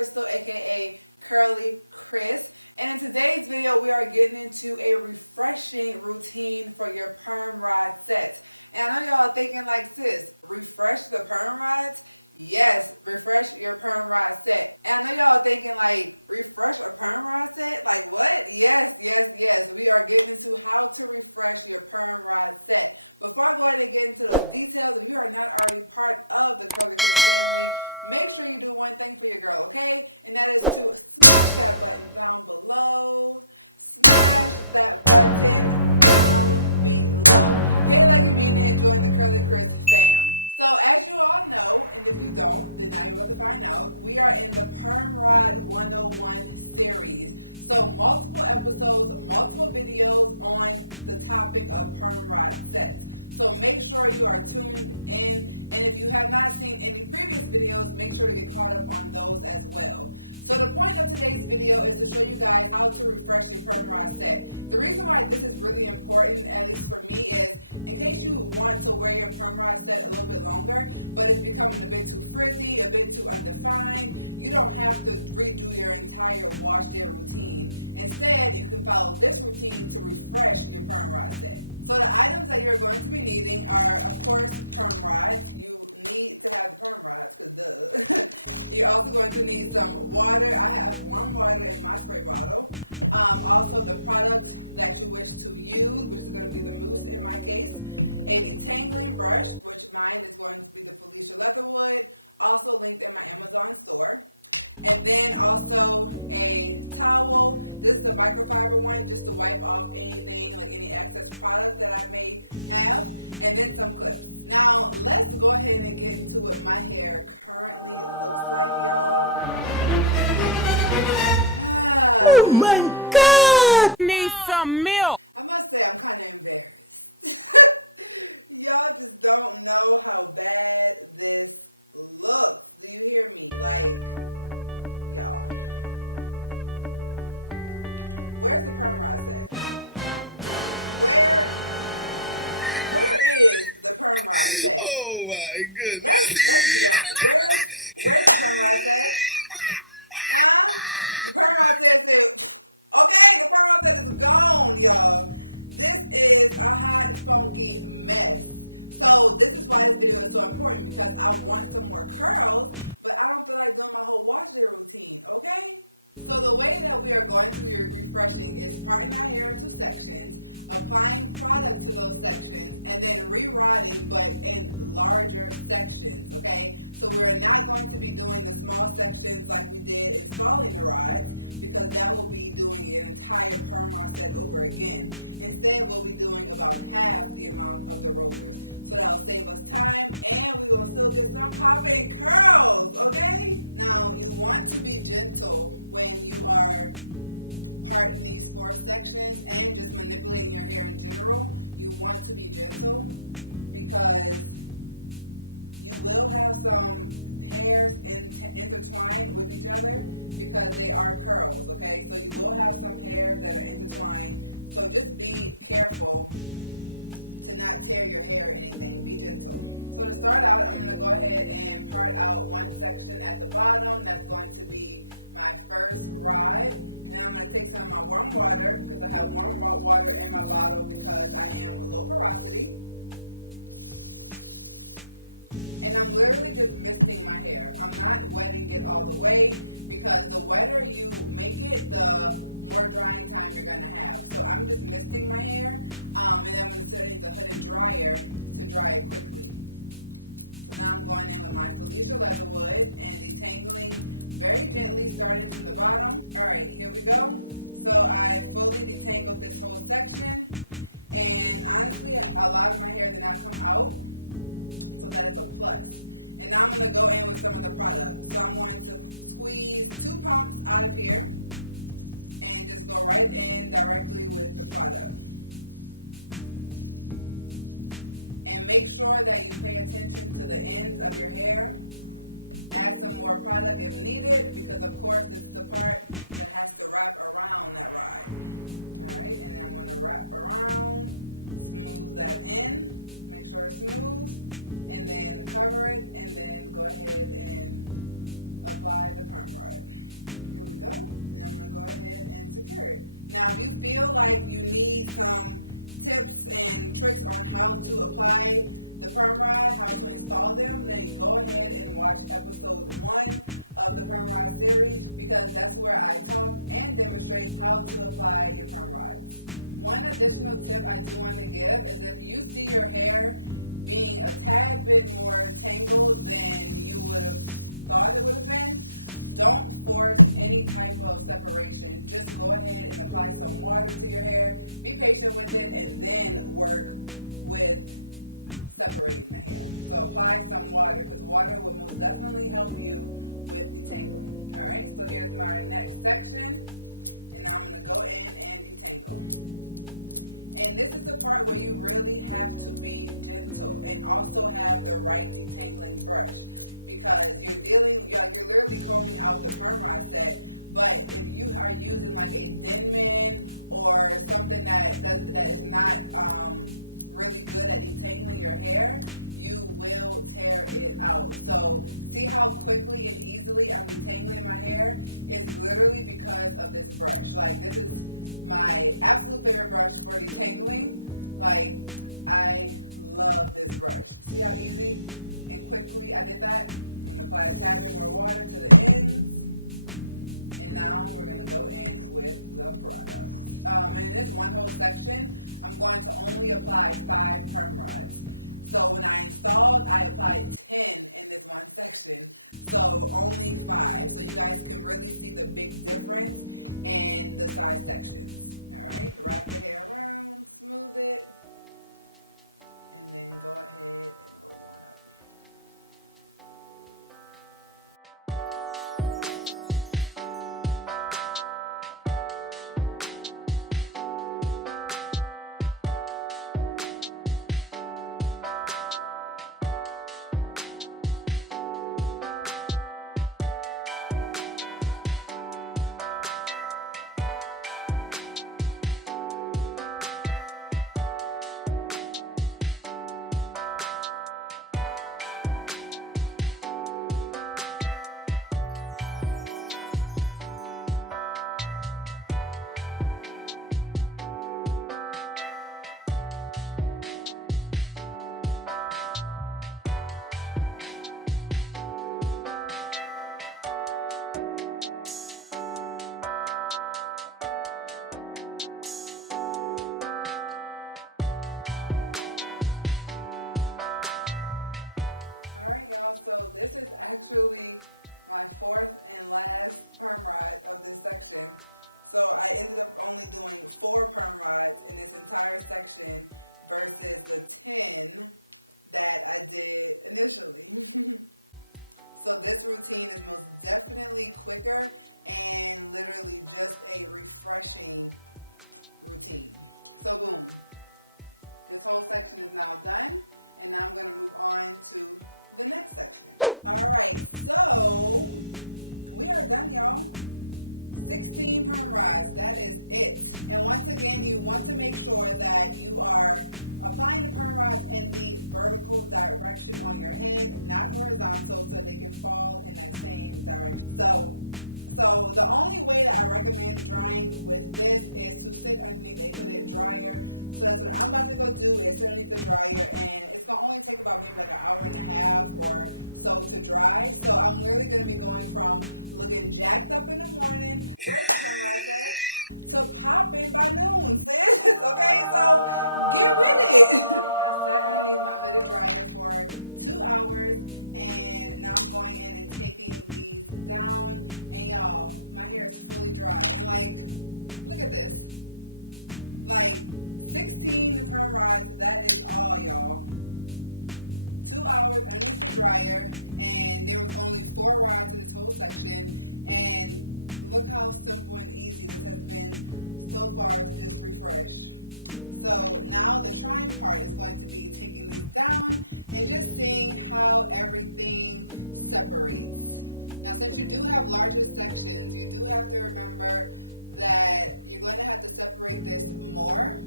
Crystal, aka CurlieCrys, and in today's video we are getting into a refreshing routine for your perm rod sets. And I know y'all are thinking like, sis, refresh the perm rods? Yes, refresh your perm rod set. And I know y'all are thinking like, refresh a perm rod set? Like what? Yes. We are getting into how to refresh your perm rod set. Before I go ahead and get into those details, if you are not already part of the CurlieCrys family, make sure you do one thing for your girl, okay? And that is to smash that button down below. Smash that button down below. Hey, like you mean it, and join the CurlieCrys fam. So as you all know, and if you don't, then now you're about to find out, we are in the Perm Rod 101 series. So multiple episodes, multiple videos on the topic of perm rod sets. So make sure you are tuned in, and if you have not seen any previous videos, make sure to get caught up on those as well. So the point of today's video is to show you guys how to refresh your perm rod set. The reason why this is really important, at least for me, is in case you want to wear your perm rod set a little bit longer, but it's becoming a bit too frizzy, a bit too undefined, you don't have to redo your entire wash day routine. Instead, you can follow this routine to refresh your perm rod set. So the items that you're going to be needing are, of course, perm rods. You need to have the perm rods, because duh. You're also going to need some water. I have warm water in my spray bottle. Also the product that you wish to use, which is going to be the mousse in my case. A detangling brush, which mine is going to be the Felicia Leatherwood, also linked in my Amazon store. And then also a towel. This is the microfiber one, just to wipe off anything, like any excess product that I may have. And then some clips. Now, let's go ahead and get into what my hair currently looks like, y'all. Oh my God! Need some milk! I must say, I'm kind of embarrassed. Y'all just don't know how bad this looks. Do you hear me? Like, y'all. Where's the perm rod set? Where is the perm rod set? Oh my goodness. Let's be honest. Where's the perm rod set? The perm rod set is, okay, the perm rod set is gone, y'all. This is a hot, funky mess. So this is why this video is so important, because I want some more curls, but I don't feel like doing my whole wash day routine, okay? So the way that we are going to be refreshing is parting our hair into sections, applying product to those sections, and then re-rodding, but in larger sections, okay? So we're not going to be doing the small sections like we did installing the rods, because that will be doing an entire perm rod set over again. Instead, we'll be doing about half the amount of the rollers. So that'll save us time, and we're gonna still get some popping curls, okay? Now, you want to be gentle when you are parting these four sections and just manipulating your hair in general. You want to be gentle because you will have some hairs intertwined with each other because they are curls, okay? So you will have some hairs that are intertwined. So just be careful to not tear your hair or anything. Be gentle. So to start out, I'm going to go ahead and part out one section at the bottom. That's going to be my first rod. And I'm going to take some of my warm water, because I have warm water in my bottle because I am low porosity. And I'm literally just misting my hair. I'm not wetting it all the way, because the wetter you make it, the more drying time you're going to have. So I'm just misting my hair, and then I'm going to set it in the hooded dryer to dry it quickly. So now I'm going in with my Felicia Leatherwood and detangling very gently, starting from the bottom. Alright, here we go. So I fully detangled this whole section, and honestly, a lot of my hair did not come out, so that is a plus. And now I'm going to go in with some of the product. So I'm going to squeeze 2 pumps out of here and just go right in directly with the product. And make sure that you pay attention to the ends of your hair. Add some more product if needed, because of course this is the part that has to wrap around that rod. Alright, and then I'm going to wrap around, smooth that in, make sure it's smooth, and then cover it, and then go ahead and apply the perm rod. Here we go. And I'm going to go ahead and secure it. Now, if you feel like you need some tips and tricks on how to apply the perm rod, how to install them, then you go ahead and watch episode 1 of the perm rod series, because that's where I talk and demonstrate how to apply your perm rods. One additional tip I do want to give is if you see your hair being a tad bit more tangled than you would have thought it would have been, don't force any type of separation. Just go ahead and apply some water to your hair. Be patient with it and then work with separating the hair. So apply some water, because water will most definitely help you with detangling. Alright, so here's my next section, and now I'm going to go in and detangle. And this is the part where you really have to be gentle and also have the right detangling brush, because you're literally combing out the perm rod set. But if you are using like a Denman or something that is not really good at detangling your hair, you will tear it out. So see how quickly and easily I'm detangling my hair? It's literally because of this brush. Like, this is my absolute favorite brush for detangling. Like, I love this brush. See how easy and quickly I did that? I'm going to apply a tad bit more water to the ends. And now we're going to go in with the product. And in this one whole section, I'm going to only apply 5 perm rods. So when I installed, I applied 10 in this one section. So only 5. So you guys can really see the big difference in the size sections. Alright, wrap the hair around, smooth it, and then go ahead and roll on up. Alright y'all, so this is actually my 4th and last perm rod of this section. So I ended up only doing 4 perm rods in this entire section versus the 10 that I did initially. So this routine is most definitely quicker and literally just a refreshing routine. So boom, this whole section is now done, and now I'm going to move on to the next section. Alright, so we are done, y'all. 16 perm rods, that is it. And once again, you want to make sure that you are applying the perm rods in the vertical direction on your head, not horizontal, so they can fall in that same direction. So the only way that I recommend drying with this is to sit underneath a hooded dryer. So that's what I'm about to go do, is sit underneath the dryer, and it's gonna only take about maybe like an hour and a half or so to dry. So I'm literally gonna be going from looking jacked up in the morning, where's the perm rod set, to popping by noon, sis. Okay, so get with it. I sat underneath my hooded dryer for 2 hours, and now I'm going in and taking these down. And y'all, my hair is fully dry. And like, look at this. Like 16 perm rods, that is all, y'all. 2 hours underneath the dryer, and there was only 4 rods in this whole section. And look how simple and easy this has been so far to just refresh. So now the trying part is going to be taking these down and just seeing how everything separates. Now, since you do have larger sections, you do have to remember that you're going to have to separate this more.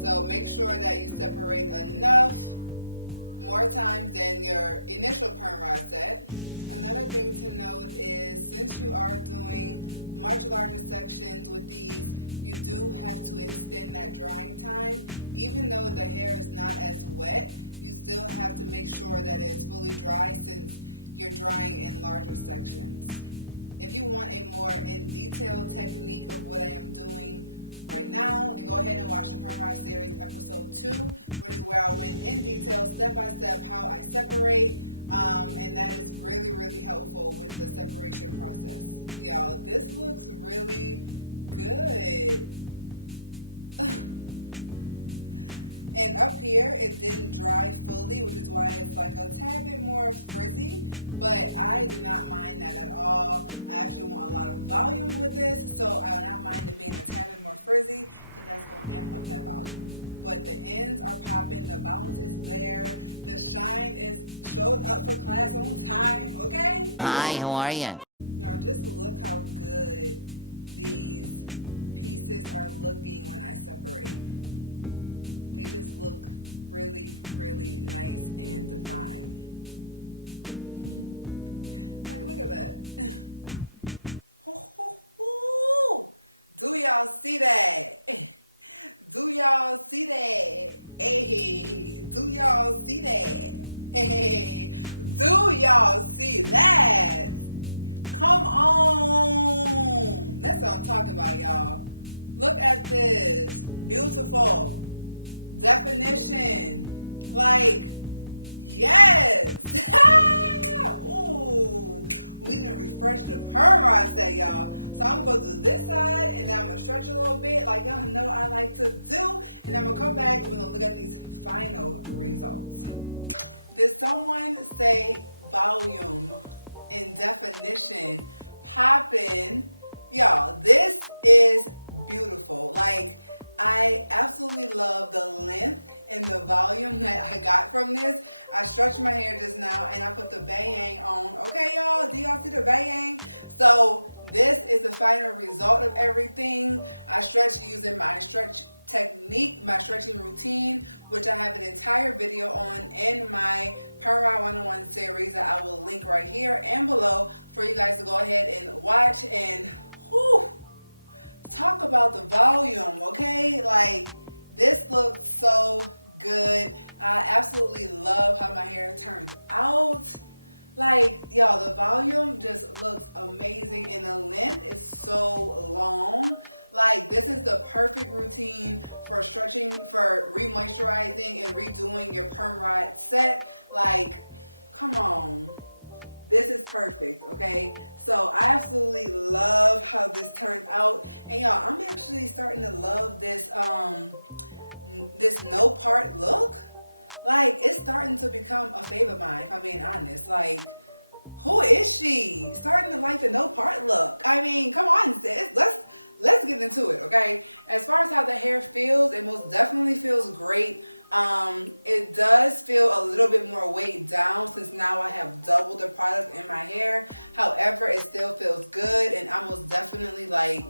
So make sure that you separate enough, more times than your initial perm rod set. Another thing to note is since you are doing much larger sections with these, you do have to extend that drying time. Even though the hair is not as wet, you still have to make sure that it's fully dry since you're drying in larger sections. If you want a more in-detail technique of what I am doing right now, then go ahead and watch the Perm Rod series episode 2, which is where I went in detail, step by step, how I separate, and that is really, really helpful with the separation process. Y'all, this looks really good. And up here, it didn't dry fully, which is why it's like a tad bit more frizzy, but I do not mind that at all. I actually want a lot of volume with this, so I do not mind it being a tad bit more frizzy because that's going to amp up that volume. But the ends are popping, the bounce is there, the shine is showed up for class on time, okay? Hi, how are you? Now just look how good these pieces are looking when I separate. They just look really, really nice and defined. Like, look at that. Do y'all see that? Do y'all see that? Hey, do y'all see that? Hey, do y'all see that? Come on. That's what I'm talking about, y'all. Look at this. Beautiful. Definition. Like, yes. Ooh. We didn't refresh the perm rod set, y'all. So I'm gonna go to this side and then I'm gonna stretch a little bit like y'all know I like to do. And I'm gonna come back and we're gonna look at these final results. Did someone say volume and definition? Poppin'. Y'all, this is beautiful. Like, I absolutely love the length and the volume that I got from this. I stretched my hair just now and I put the bayang on. Okay, y'all, do y'all see the bayang? So this is the final result of everything. I stretched using my stretch technique, my stretching routine, which I have an entire video on in my Perm Rod 101 series that I will link right here and below for you guys to go ahead and watch and whew, talk about the volume, okay? Like, this looks so good. I absolutely love how my hair turns out. Like, y'all, the volume just looks amazing and the length is so long. Like, this is the perfect routine for stretching, for re-moisturizing and redoing your perm rod set. Like, come on. This is perfect, okay? So I absolutely love how this turned out. And y'all, I'm actually starting to love this this no part look. Like, it's starting to become a fave of mine, if I'm being honest. Like, who is she? Starting to like the no part look. I mean, come on, sis. Let's get into it, okay? As far as how the hair feels, it most definitely feels great. It does feel a little bit more weighed down since now I have double the product in my hair. However, it still feels good and I most definitely like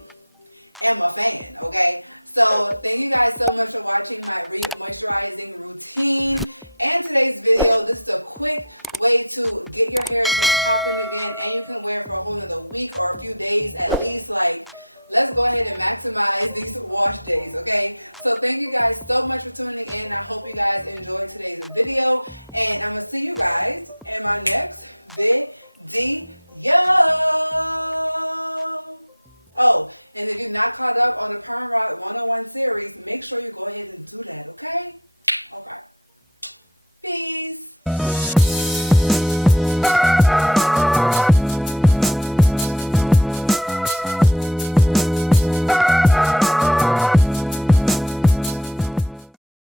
am a fan, okay? So thank you guys so much for watching my re-moisturizing routine and today's video. This is a quick way to get your hair to be popping again and you can wear it for a whole nother week or a few days at least. Like, let's go ahead and maximize these wash days, okay? So thank you guys so much for tuning in. I hope you guys enjoyed today's video. And I'm going to see you guys in my next video. Oh, and if you're not caught up on the Perm Rod 101 series, make sure you go ahead and do that, okay? Okay.